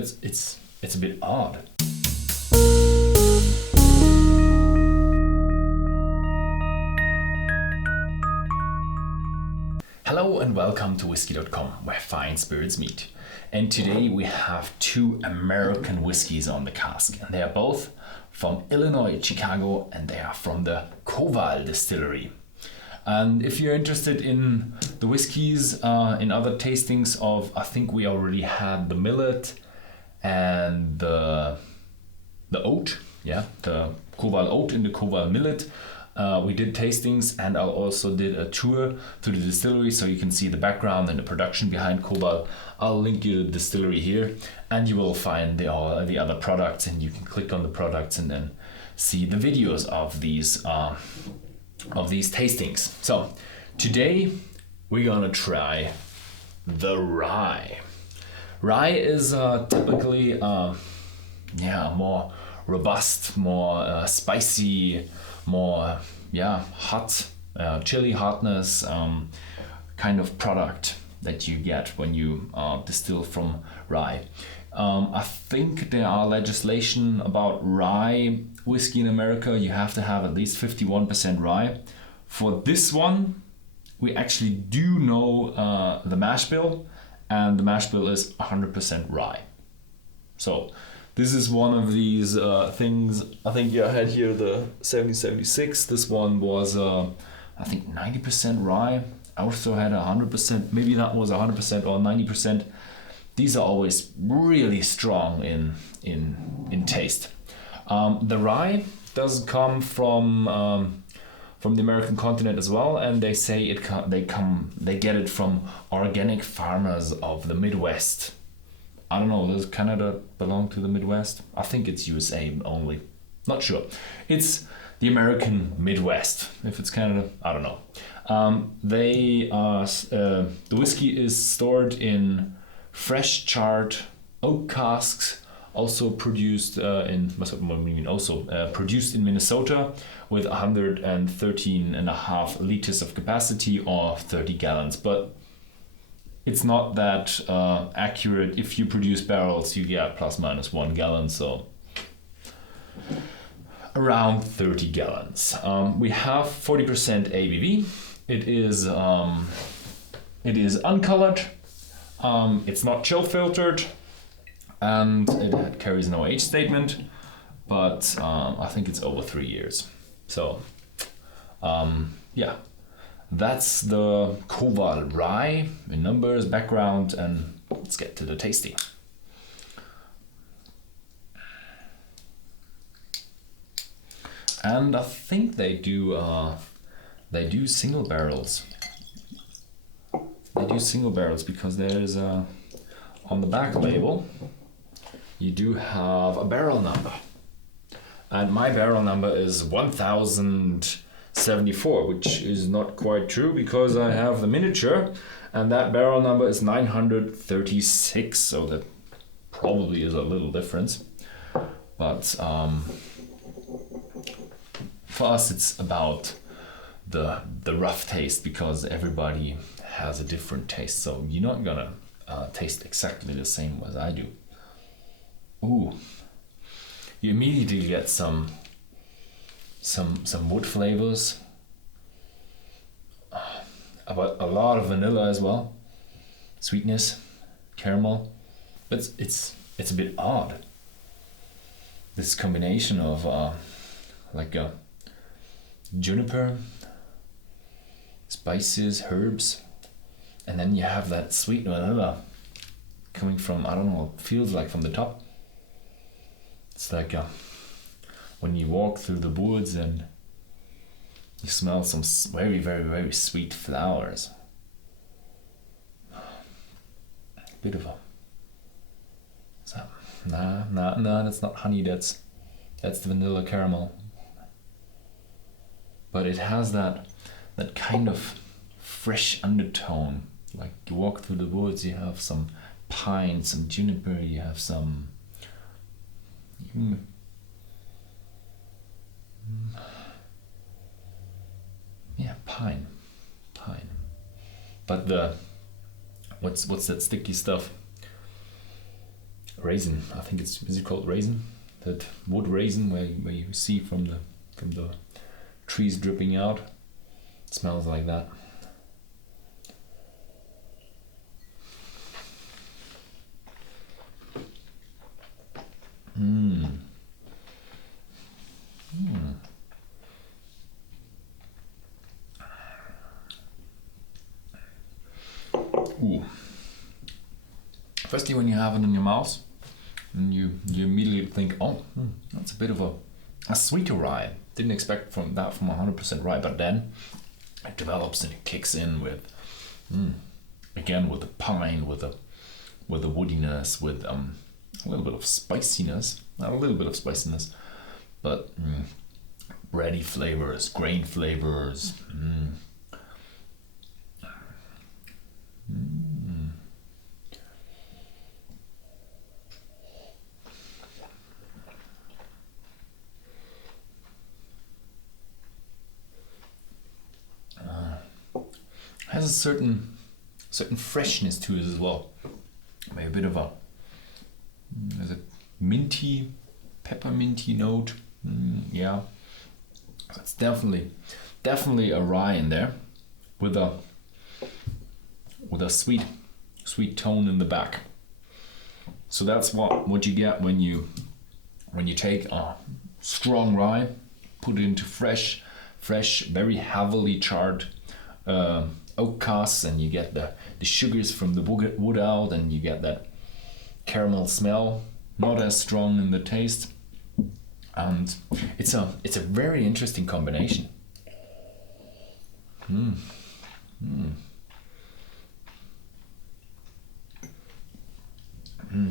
It's a bit odd. Hello and welcome to Whisky.com, where fine spirits meet. And today we have two American whiskies on the cask, and they are both from Illinois, Chicago, and they are from the Koval distillery. And if you're interested in the whiskies, in other tastings of, I think we already had the millet and the oat, the Koval oat and the Koval millet. We did tastings, and I also did a tour to the distillery so you can see the background and the production behind Koval. I'll link you to the distillery here, and you will find the other products, and you can click on the products and then see the videos of these tastings. So today we're gonna try the rye. Rye is typically more robust, more spicy, more hot, chili hotness kind of product that you get when you distill from rye. I think there are legislation about rye whiskey in America. You have to have at least 51% rye. For this one, we actually do know the mash bill, and the mash bill is 100% rye. So this is one of these things. I think I had here the 7076. This one was I think 90% rye. I also had 100%. Maybe that was 100% or 90%. These are always really strong in taste. The rye does come from the American continent as well, and they say they get it from organic farmers of the Midwest. I don't know, does Canada belong to the Midwest? I think it's USA only. Not sure. It's the American Midwest. If it's Canada, I don't know. The whiskey is stored in fresh charred oak casks, also produced produced in Minnesota with 113.5 liters of capacity, or 30 gallons. But it's not that accurate. If you produce barrels, you get plus minus 1 gallon, so around 30 gallons. We have 40% ABV. It is uncolored. It's not chill filtered, and it carries no age statement. But I think it's over 3 years. So that's the Koval Rye in numbers, background, and let's get to the tasting. And I think they do single barrels. They do single barrels because there's on the back label you do have a barrel number, and my barrel number is 1074, which is not quite true because I have the miniature, and that barrel number is 936, so that probably is a little difference. But for us it's about the rough taste, because everybody has a different taste, so you're not gonna taste exactly the same as I do. Ooh, you immediately get some wood flavors, but a lot of vanilla as well, sweetness, caramel. But it's a bit odd, this combination of like a juniper, spices, herbs, and then you have that sweet vanilla coming from, I don't know, it feels like from the top. It's like when you walk through the woods and you smell some very, very, very sweet flowers. Bit of a... Nah, that's not honey, that's the vanilla caramel. But it has that kind of fresh undertone. Like you walk through the woods, you have some pine, some juniper, you have some... pine. But what's that sticky stuff? raisin. I think is it called raisin? That wood raisin where you see from the trees dripping out. It smells like that. Ooh. Firstly, when you have it in your mouth, and you immediately think, oh, that's a bit of a sweeter rye. Didn't expect from 100% rye, but then it develops and it kicks in with, again with the pine, with the woodiness, with a little bit of spiciness, not a little bit of spiciness, but bready flavors, grain flavors. Has a certain freshness to it as well. Maybe a bit of there's a minty, pepperminty note. Yeah, it's definitely a rye in there with a sweet tone in the back. So that's what you get when you take a strong rye, put it into fresh, very heavily charred oak casks, and you get the sugars from the wood out, and you get that caramel smell, not as strong in the taste, and it's a very interesting combination.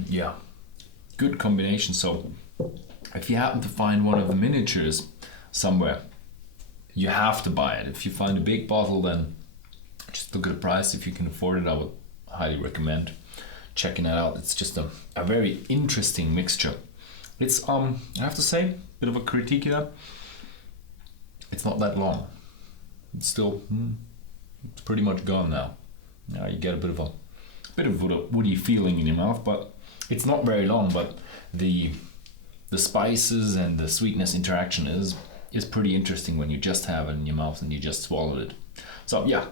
Yeah, good combination. So if you happen to find one of the miniatures somewhere, you have to buy it. If you find a big bottle, then just look at the price. If you can afford it, I would highly recommend checking it out. It's just a very interesting mixture. It's I have to say, bit of a critique here. It's not that long. It's still it's pretty much gone now. Now you get a bit of a woody feeling in your mouth, but it's not very long. But the spices and the sweetness interaction is pretty interesting when you just have it in your mouth and you just swallowed it. So yeah,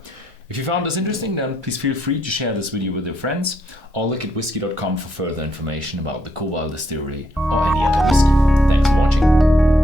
if you found this interesting, then please feel free to share this video with your friends, or look at Whisky.com for further information about the Koval distillery or any other whiskey. Thanks for watching.